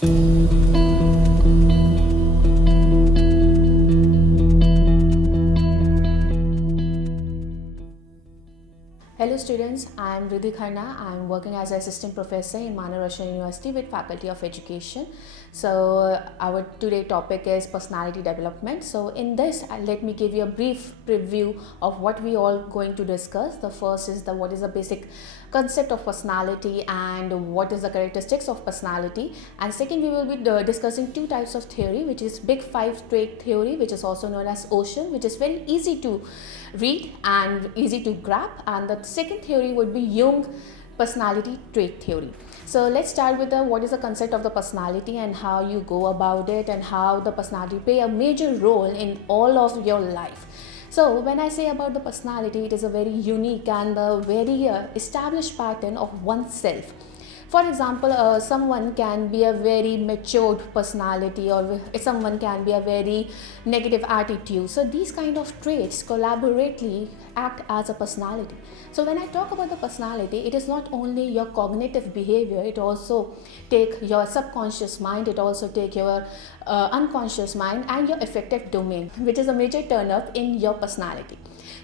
Hello students, I am Riddhi Khanna. I am working as an assistant professor in Maharashtra University with Faculty of Education. So our today topic is personality development. So in this, let me give you a brief preview of what we all going to discuss. The first is what is the basic concept of personality and what is the characteristics of personality. And second, we will be discussing two types of theory, which is Big Five trait theory, which is also known as Ocean, which is very easy to read and easy to grab. And the second theory would be Jung personality trait theory. So let's start with what is the concept of the personality and how you go about it and how the personality play a major role in all of your life. So when I say about the personality, it is a very unique and a very established pattern of oneself. For example, someone can be a very matured personality, or someone can be a very negative attitude. So these kind of traits collaboratively act as a personality. So when I talk about the personality, it is not only your cognitive behavior, it also take your subconscious mind, it also take your unconscious mind and your affective domain, which is a major turn up in your personality.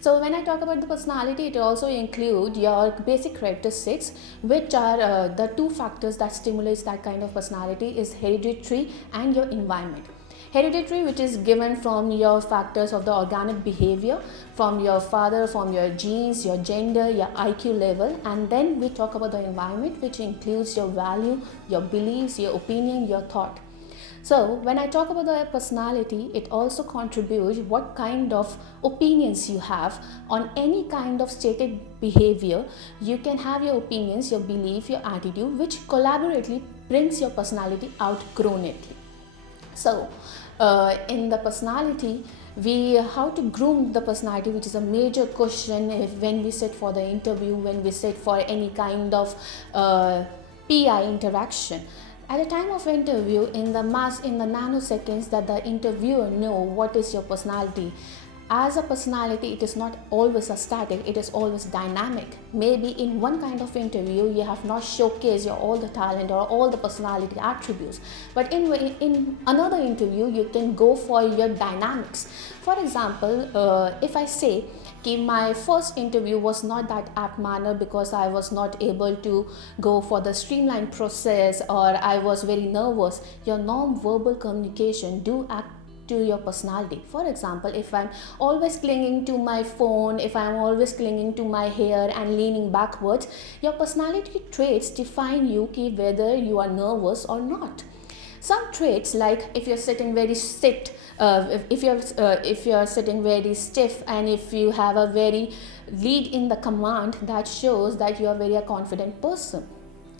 So when I talk about the personality, it also include your basic characteristics, which are the two factors that stimulates that kind of personality is hereditary and your environment. Hereditary, which is given from your factors of the organic behavior, from your father, from your genes, your gender, your IQ level, and then we talk about the environment, which includes your value, your beliefs, your opinion, your thought. So when I talk about the personality, it also contributes what kind of opinions you have on any kind of stated behavior. You can have your opinions, your belief, your attitude, which collaboratively brings your personality out grownedly. So in the personality, how to groom the personality, which is a major question when we sit for the interview, when we sit for any kind of PI interaction. At the time of interview, in the nanoseconds that the interviewer know what is your personality. As a personality, it is not always a static, it is always dynamic. Maybe in one kind of interview, you have not showcased your all the talent or all the personality attributes. But in another interview, you can go for your dynamics. For example, if I say, my first interview was not that apt manner because I was not able to go for the streamlined process, or I was very nervous. Your non-verbal communication do act to your personality. For example, if I'm always clinging to my phone, if I'm always clinging to my hair and leaning backwards, your personality traits define you whether you are nervous or not. Some traits, like if you're sitting very if you're sitting very stiff, and if you have a very lead in the command, that shows that you are very a confident person.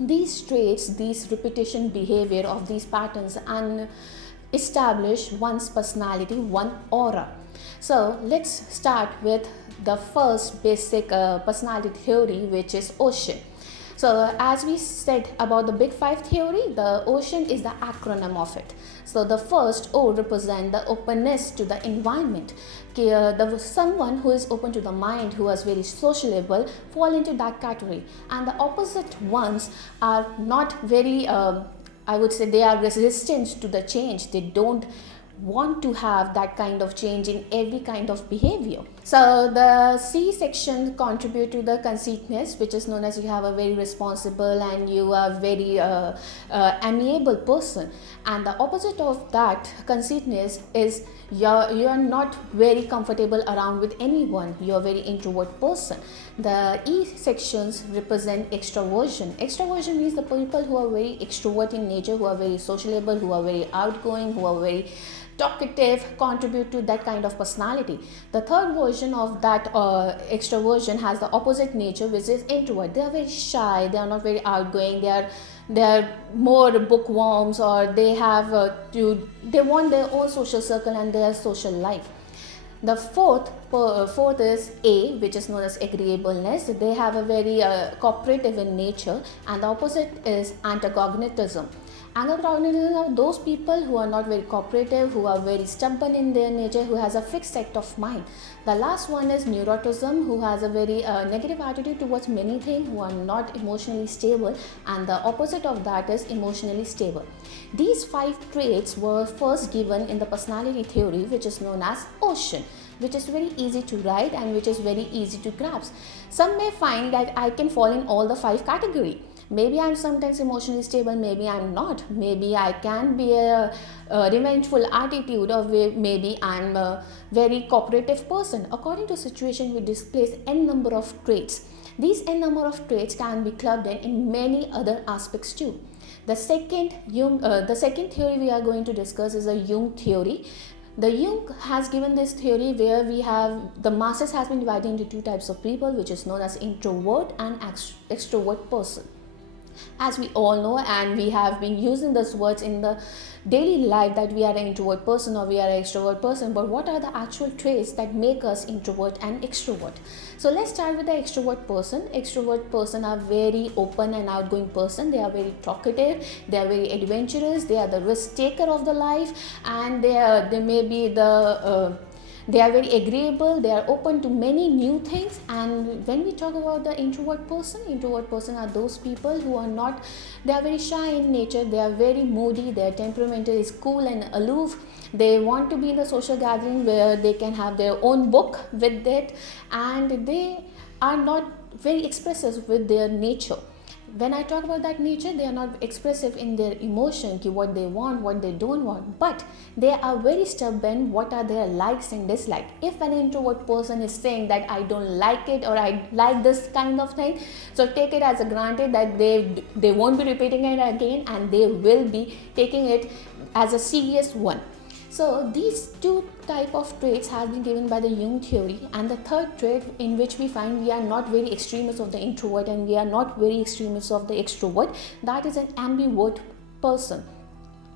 These traits, these repetition behavior of these patterns and establish one's personality, one aura. So let's start with the first basic personality theory, which is Ocean. So as we said about the Big Five theory, the Ocean is the acronym of it. So the first O represents the openness to the environment. Someone who is open to the mind, who is very sociable, fall into that category. And the opposite ones are not very, I would say they are resistant to the change. They don't want to have that kind of change in every kind of behavior. So the C section contribute to the concreteness, which is known as you have a very responsible and you are very amiable person. And the opposite of that concreteness is you are not very comfortable around with anyone. You are a very introvert person. The E sections represent extroversion. Extroversion means the people who are very extrovert in nature, who are very sociable, who are very outgoing, who are very talkative, contribute to that kind of personality. The third version of that extroversion has the opposite nature, which is introvert. They are very shy, they are not very outgoing, they are more bookworms, or they want their own social circle and their social life. The fourth is A, which is known as agreeableness. They have a very cooperative in nature, and the opposite is antagonism. Anger problems are those people who are not very cooperative, who are very stubborn in their nature, who has a fixed set of mind. The last one is neuroticism, who has a very negative attitude towards many things, who are not emotionally stable, and the opposite of that is emotionally stable. These 5 traits were first given in the personality theory, which is known as Ocean, which is very easy to write and which is very easy to grasp. Some may find that I can fall in all the 5 categories. Maybe I'm sometimes emotionally stable, maybe I'm not. Maybe I can be a revengeful attitude, or maybe I'm a very cooperative person. According to situation, we displays n number of traits. These n number of traits can be clubbed in many other aspects too. The second theory we are going to discuss is a Jung theory. The Jung has given this theory where we have the masses has been divided into 2 types of people, which is known as introvert and extrovert person. As we all know, and we have been using these words in the daily life, that we are an introvert person or we are an extrovert person, but what are the actual traits that make us introvert and extrovert? So let's start with the extrovert person. Extrovert person are very open and outgoing person. They are very talkative, they are very adventurous, they are the risk taker of the life, and they may be they are very agreeable, they are open to many new things. And when we talk about the introvert person are those people who are not, they are very shy in nature, they are very moody, their temperament is cool and aloof. They want to be in the social gathering where they can have their own book with it, and they are not very expressive with their nature. When I talk about that nature, they are not expressive in their emotion, what they want, what they don't want, but they are very stubborn. What are their likes and dislikes? If an introvert person is saying that I don't like it or I like this kind of thing, so take it as a granted that they won't be repeating it again, and they will be taking it as a serious one. So these 2 type of traits have been given by the Jung theory, and the third trait in which we find we are not very extremists of the introvert and we are not very extremists of the extrovert, that is an ambivert person.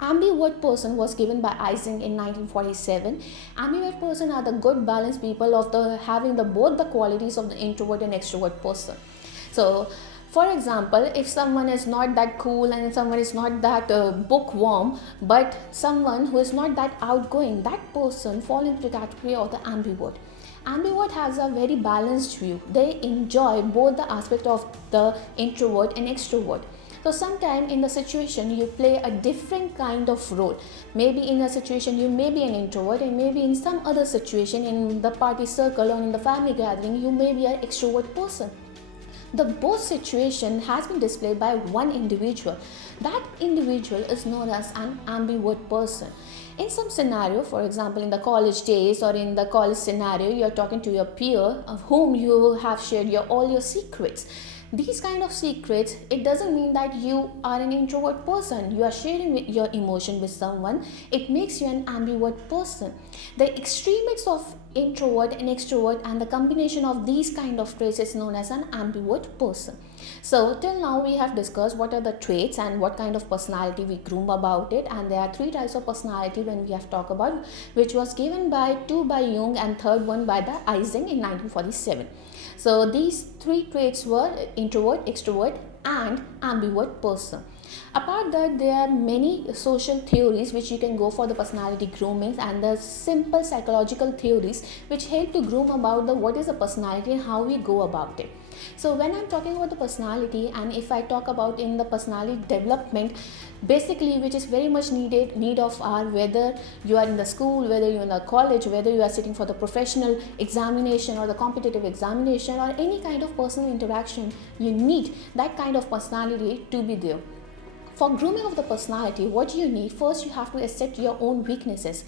Ambivert person was given by Ising in 1947. Ambivert person are the good balanced people of having both the qualities of the introvert and extrovert person. So for example, if someone is not that cool and someone is not that bookworm, but someone who is not that outgoing, that person falls into the category of the ambivert. Ambivert has a very balanced view. They enjoy both the aspect of the introvert and extrovert. So sometime in the situation you play a different kind of role. Maybe in a situation you may be an introvert, and maybe in some other situation in the party circle or in the family gathering you may be an extrovert person. The both situation has been displayed by one individual. That individual is known as an ambivert person. In some scenario, for example in the college days or in the college scenario, you are talking to your peer of whom you have shared all your secrets. These kind of secrets, it doesn't mean that you are an introvert person. You are sharing your emotion with someone. It makes you an ambivert person. The extremes of introvert and extrovert and the combination of these kind of traits is known as an ambivert person. So till now we have discussed what are the traits and what kind of personality we groom about it, and there are 3 types of personality when we have talked about, which was given by 2 by Jung and third one by the Ising in 1947. So these 3 traits were introvert, extrovert and ambivert person. Apart that, there are many social theories which you can go for the personality grooming, and the simple psychological theories which help to groom about what is a personality and how we go about it. So when I'm talking about the personality, and if I talk about in the personality development, basically which is very much need of our, whether you are in the school, whether you're in the college, whether you are sitting for the professional examination or the competitive examination or any kind of personal interaction, you need that kind of personality to be there. For grooming of the personality, what you need, first you have to accept your own weaknesses.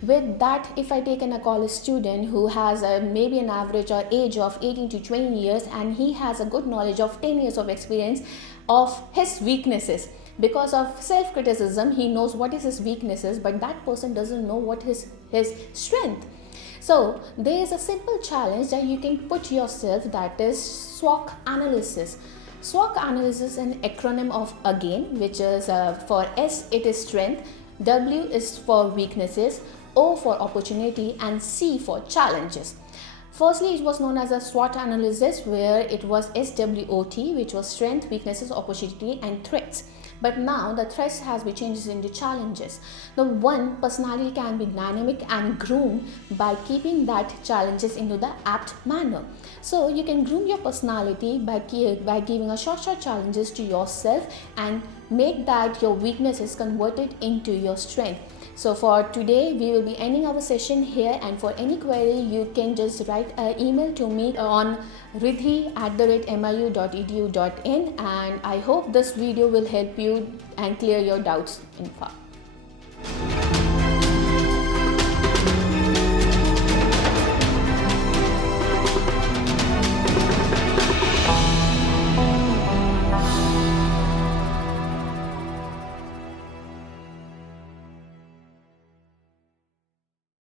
With that, if I take a college student who has maybe an average or age of 18 to 20 years and he has a good knowledge of 10 years of experience of his weaknesses, because of self-criticism, he knows what is his weaknesses, but that person doesn't know what is his strength. So there is a simple challenge that you can put yourself, that is SWOT analysis. SWOT analysis is an acronym of again, which is for S it is strength, W is for weaknesses, O for opportunity, and C for challenges. Firstly, it was known as a SWOT analysis, where it was SWOT, which was strength, weaknesses, opportunity and threats. But now the threats has been changed into challenges. The one, personality can be dynamic and groomed by keeping that challenges into the apt manner. So you can groom your personality by giving a short challenges to yourself and make that your weaknesses converted into your strength. So for today we will be ending our session here, and for any query you can just write an email to me on riddhi@miu.edu.in, and I hope this video will help you and clear your doubts in fact.